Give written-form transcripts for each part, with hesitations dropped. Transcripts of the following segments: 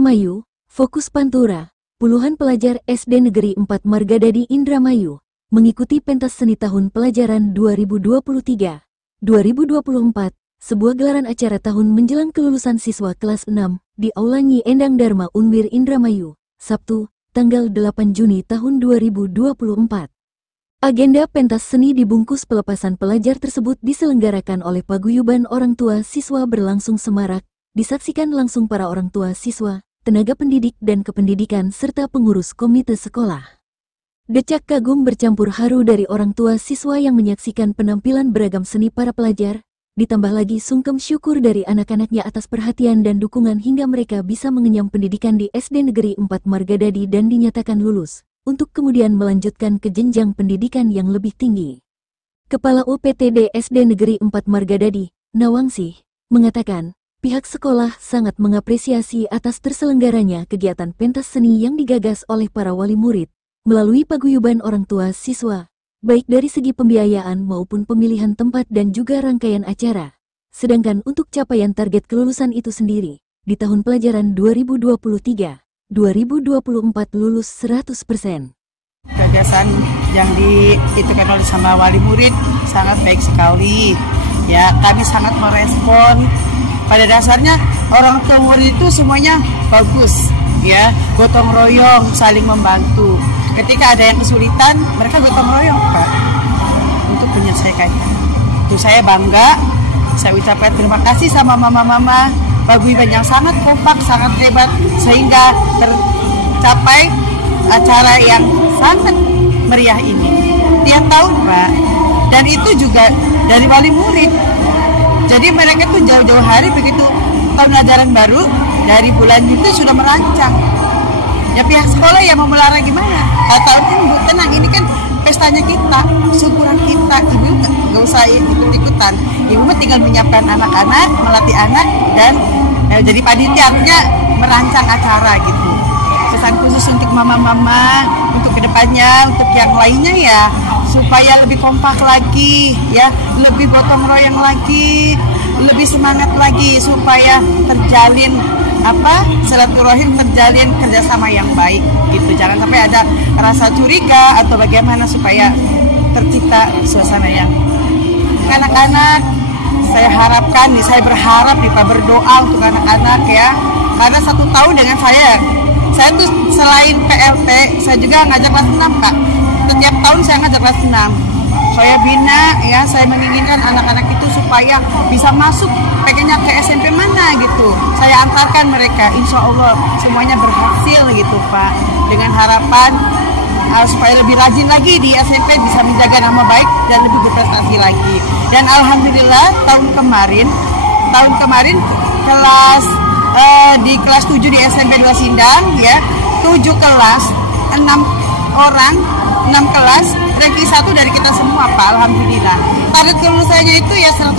Indramayu, Fokus Pantura, puluhan pelajar SD Negeri 4 Margadadi Indramayu mengikuti pentas seni tahun pelajaran 2023-2024, sebuah gelaran acara tahun menjelang kelulusan siswa kelas 6 di Aula Nyi Endang Dharma Unwir Indramayu, Sabtu, tanggal 8 Juni tahun 2024. Agenda pentas seni dibungkus pelepasan pelajar tersebut diselenggarakan oleh paguyuban orang tua siswa berlangsung semarak, disaksikan langsung para orang tua siswa, tenaga pendidik dan kependidikan serta pengurus komite sekolah. Decak kagum bercampur haru dari orang tua siswa yang menyaksikan penampilan beragam seni para pelajar, ditambah lagi sungkem syukur dari anak-anaknya atas perhatian dan dukungan hingga mereka bisa mengenyam pendidikan di SD Negeri 4 Margadadi dan dinyatakan lulus, untuk kemudian melanjutkan ke jenjang pendidikan yang lebih tinggi. Kepala UPTD SD Negeri 4 Margadadi, Nawangsih, mengatakan, pihak sekolah sangat mengapresiasi atas terselenggaranya kegiatan pentas seni yang digagas oleh para wali murid, melalui paguyuban orang tua siswa, baik dari segi pembiayaan maupun pemilihan tempat dan juga rangkaian acara. Sedangkan untuk capaian target kelulusan itu sendiri, di tahun pelajaran 2023-2024 lulus 100%. Gagasan yang diitukan oleh sama wali murid sangat baik sekali. Ya, kami sangat merespon. Pada dasarnya orang tua murid itu semuanya bagus, ya, gotong royong, saling membantu. Ketika ada yang kesulitan, mereka gotong royong, Pak, untuk menyelesaikan. Itu saya bangga. Saya ucapkan terima kasih sama mama-mama paguyuban yang sangat kompak, sangat hebat, sehingga tercapai acara yang sangat meriah ini tiap tahun, Pak. Dan itu juga dari wali murid. Jadi mereka tuh jauh-jauh hari begitu tahun ajaran baru dari bulan itu sudah merancang. Ya pihak sekolah yang mau melarang gimana? Tahun ini Bu, tenang, ini kan pestanya kita, syukuran kita. Ibu nggak usah ikut-ikutan. Ibu mah tinggal menyiapkan anak-anak, melatih anak, dan jadi panitia, artinya merancang acara gitu. Pesan khusus untuk mama-mama, untuk kedepannya, untuk yang lainnya ya, supaya lebih kompak lagi, ya, lebih gotong royong lagi, lebih semangat lagi, supaya terjalin silaturahim, terjalin kerjasama yang baik gitu. Jangan sampai ada rasa curiga atau bagaimana, supaya tercipta suasana yang anak-anak. Saya harapkan, saya berharap Pak berdoa untuk anak-anak ya, karena 1 tahun dengan saya tuh selain PLT, saya juga ngajak kelas 6, Pak. Setiap tahun saya ngajak kelas 6. Saya bina, ya, saya menginginkan anak-anak itu supaya bisa masuk, pengennya ke SMP mana gitu. Saya antarkan mereka, insya Allah semuanya berhasil gitu, Pak. Dengan harapan supaya lebih rajin lagi di SMP, bisa menjaga nama baik dan lebih berprestasi lagi. Dan alhamdulillah tahun kemarin kelas di kelas 7 di SMP 2 Sindang, ya, 7 kelas, 6 kelas, ranking 1 dari kita semua, Pak, alhamdulillah. Target kelulusannya itu ya 100%,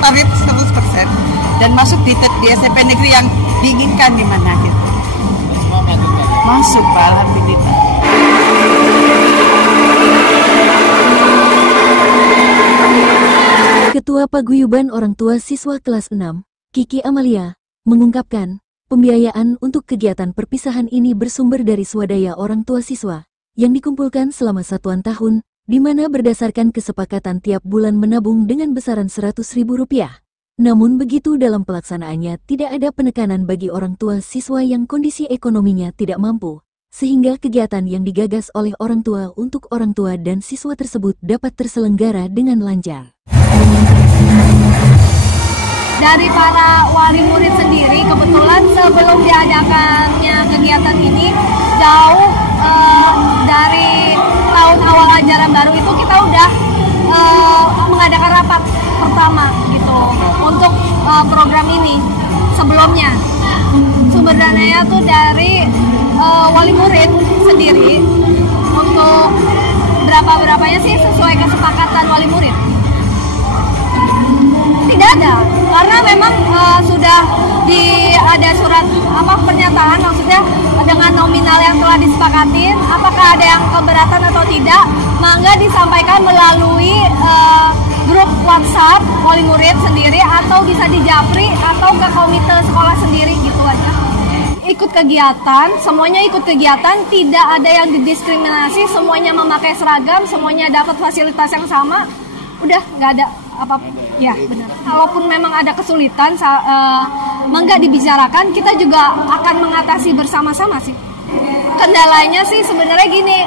target 100%, dan masuk di SMP negeri yang diinginkan gimana gitu. Masuk, Pak, alhamdulillah. Ketua Paguyuban Orang Tua Siswa Kelas 6, Kiki Amalia, mengungkapkan, pembiayaan untuk kegiatan perpisahan ini bersumber dari swadaya orang tua siswa, yang dikumpulkan selama 1 tahun, di mana berdasarkan kesepakatan tiap bulan menabung dengan besaran Rp100.000. Namun begitu dalam pelaksanaannya tidak ada penekanan bagi orang tua siswa yang kondisi ekonominya tidak mampu, sehingga kegiatan yang digagas oleh orang tua untuk orang tua dan siswa tersebut dapat terselenggara dengan lancar. Dari para wali murid sendiri, kebetulan sebelum diadakannya kegiatan ini, jauh dari tahun awal ajaran baru itu kita udah mengadakan rapat pertama gitu untuk program ini. Sebelumnya sumber dananya tuh dari wali murid sendiri, untuk berapanya sih sesuai kesepakatan wali murid. Tidak ada, karena memang sudah ada surat pernyataan, maksudnya dengan nominal yang telah disepakatin. Apakah ada yang keberatan atau tidak, mangga disampaikan melalui grup WhatsApp wali murid sendiri, atau bisa di Japri atau ke komite sekolah sendiri gitu aja. ikut kegiatan, semuanya ikut kegiatan, tidak ada yang didiskriminasi, semuanya memakai seragam, semuanya dapat fasilitas yang sama, udah nggak ada apa, ya benar. Kalaupun memang ada kesulitan, nggak dibicarakan, kita juga akan mengatasi bersama-sama sih. Kendalanya sih sebenarnya gini,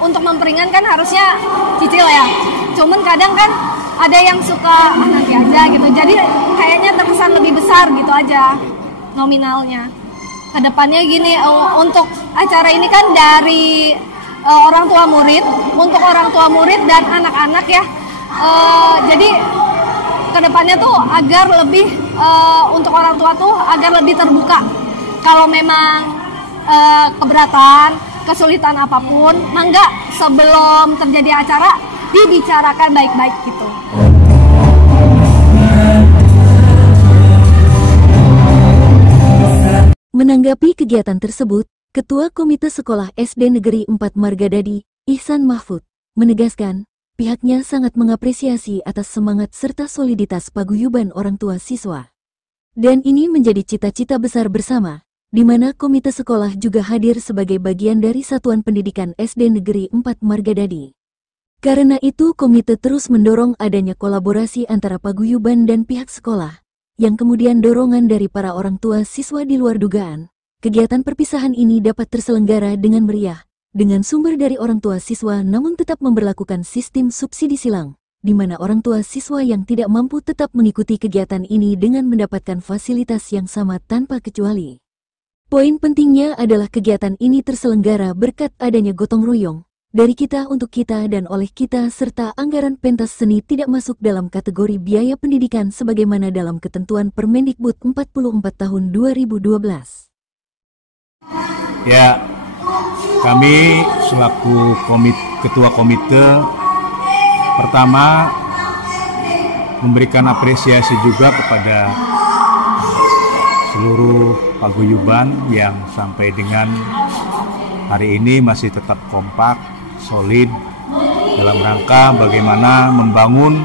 untuk memperingankan harusnya cicil ya, cuman kadang kan ada yang suka nanti aja gitu, jadi kayaknya terkesan lebih besar gitu aja nominalnya. Kedepannya gini, untuk acara ini kan dari orang tua murid, untuk orang tua murid dan anak-anak ya, jadi kedepannya tuh agar lebih untuk orang tua tuh agar lebih terbuka. Kalau memang keberatan, kesulitan apapun, mangga sebelum terjadi acara dibicarakan baik-baik gitu. Menanggapi kegiatan tersebut, Ketua Komite Sekolah SD Negeri 4 Margadadi, Ihsan Mahfud, menegaskan pihaknya sangat mengapresiasi atas semangat serta soliditas paguyuban orang tua siswa. Dan ini menjadi cita-cita besar bersama, di mana komite sekolah juga hadir sebagai bagian dari Satuan Pendidikan SD Negeri 4 Margadadi. Karena itu komite terus mendorong adanya kolaborasi antara paguyuban dan pihak sekolah, yang kemudian dorongan dari para orang tua siswa di luar dugaan. Kegiatan perpisahan ini dapat terselenggara dengan meriah, dengan sumber dari orang tua siswa namun tetap memberlakukan sistem subsidi silang, di mana orang tua siswa yang tidak mampu tetap mengikuti kegiatan ini dengan mendapatkan fasilitas yang sama tanpa kecuali. Poin pentingnya adalah kegiatan ini terselenggara berkat adanya gotong royong, dari kita untuk kita dan oleh kita, serta anggaran pentas seni tidak masuk dalam kategori biaya pendidikan sebagaimana dalam ketentuan Permendikbud 44 tahun 2012. Ya, kami selaku ketua komite pertama memberikan apresiasi juga kepada seluruh paguyuban yang sampai dengan hari ini masih tetap kompak, solid dalam rangka bagaimana membangun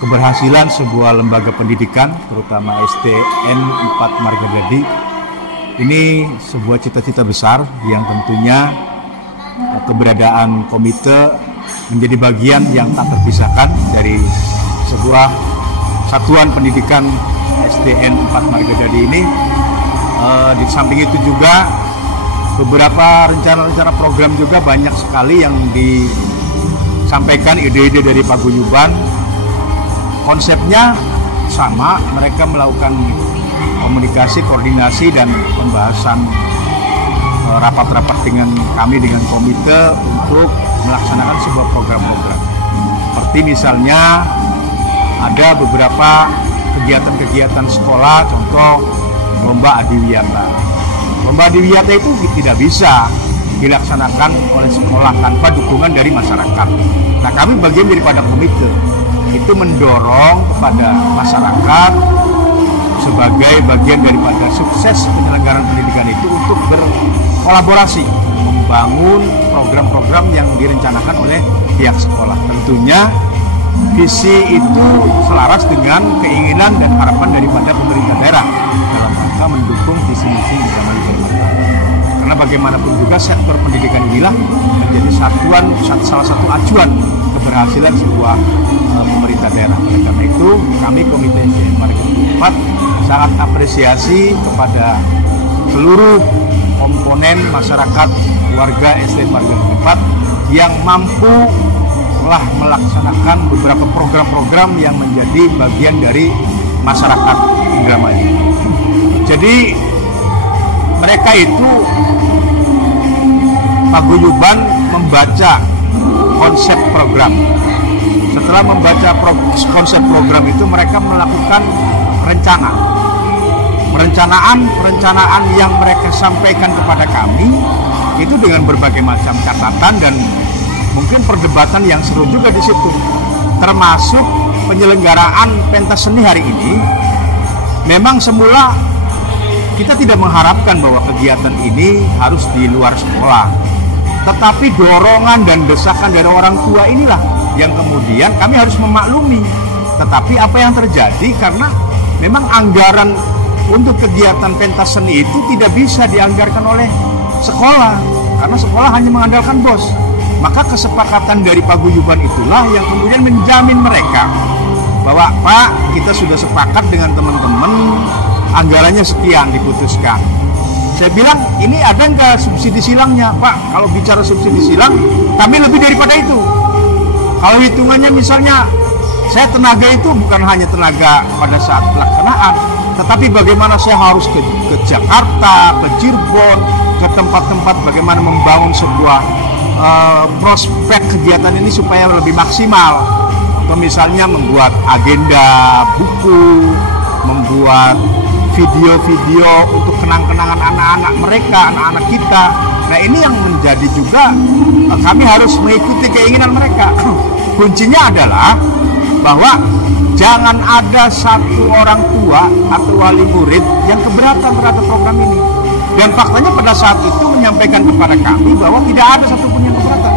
keberhasilan sebuah lembaga pendidikan, terutama SDN 4 Margadadi. Ini sebuah cita-cita besar yang tentunya keberadaan komite menjadi bagian yang tak terpisahkan dari sebuah satuan pendidikan SDN 4 Margadadi ini. Di samping itu juga beberapa rencana-rencana program juga banyak sekali yang disampaikan, ide-ide dari paguyuban. Konsepnya sama, mereka melakukan komunikasi, koordinasi, dan pembahasan rapat-rapat dengan kami, dengan komite untuk melaksanakan sebuah program-program. Seperti misalnya ada beberapa kegiatan-kegiatan sekolah, contoh lomba adiwiyata. Lomba adiwiyata itu tidak bisa dilaksanakan oleh sekolah tanpa dukungan dari masyarakat. Nah, kami bagian daripada komite itu mendorong kepada masyarakat sebagai bagian daripada sukses penyelenggaraan pendidikan itu untuk berkolaborasi membangun program-program yang direncanakan oleh pihak sekolah. Tentunya visi itu selaras dengan keinginan dan harapan daripada pemerintah daerah dalam rangka mendukung visi misi Indramayu. Karena bagaimanapun juga sektor pendidikan inilah menjadi salah satu acuan keberhasilan sebuah pemerintah daerah. Oleh karena itu, kami Komite SDN Margadadi 4 sangat apresiasi kepada seluruh komponen masyarakat warga SDN Margadadi 4 yang mampu telah melaksanakan beberapa program-program yang menjadi bagian dari masyarakat Indramayu. Jadi mereka itu paguyuban membaca konsep program. Setelah membaca konsep program itu, mereka melakukan perencanaan yang mereka sampaikan kepada kami itu dengan berbagai macam catatan dan mungkin perdebatan yang seru juga di situ. Termasuk penyelenggaraan pentas seni hari ini. Memang semula kita tidak mengharapkan bahwa kegiatan ini harus di luar sekolah. Tetapi dorongan dan desakan dari orang tua inilah yang kemudian kami harus memaklumi. Tetapi apa yang terjadi karena memang anggaran untuk kegiatan pentas seni itu tidak bisa dianggarkan oleh sekolah, karena sekolah hanya mengandalkan BOS. Maka kesepakatan dari paguyuban itulah yang kemudian menjamin mereka bahwa Pak, kita sudah sepakat dengan teman-teman, anggarannya sekian diputuskan. Saya bilang, ini ada nggak subsidi silangnya? Pak, kalau bicara subsidi silang, kami lebih daripada itu. Kalau hitungannya misalnya, saya tenaga itu bukan hanya tenaga pada saat pelaksanaan, tetapi bagaimana saya harus ke Jakarta, ke Cirebon, ke tempat-tempat bagaimana membangun sebuah prospek kegiatan ini supaya lebih maksimal. Atau misalnya membuat agenda, buku, membuat video-video untuk kenang-kenangan anak-anak mereka, anak-anak kita. Nah, ini yang menjadi juga kami harus mengikuti keinginan mereka. Kuncinya adalah bahwa jangan ada satu orang tua atau wali murid yang keberatan terhadap program ini. Dan faktanya pada saat itu menyampaikan kepada kami bahwa tidak ada satupun yang keberatan.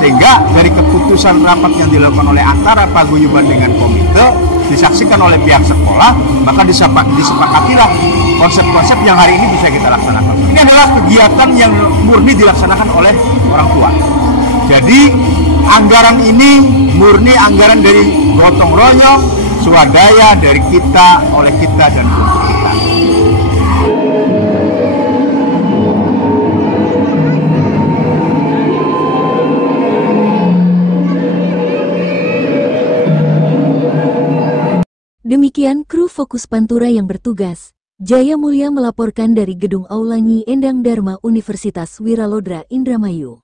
Sehingga dari keputusan rapat yang dilakukan oleh antara paguyuban dengan komite, disaksikan oleh pihak sekolah, maka disepakatilah konsep-konsep yang hari ini bisa kita laksanakan. Ini adalah kegiatan yang murni dilaksanakan oleh orang tua. Jadi anggaran ini murni anggaran dari gotong royong, swadaya dari kita, oleh kita, dan untuk kita. Demikian kru Fokus Pantura yang bertugas. Jaya Mulia melaporkan dari Gedung Aula Nyi Endang Dharma Universitas Wiralodra Indramayu.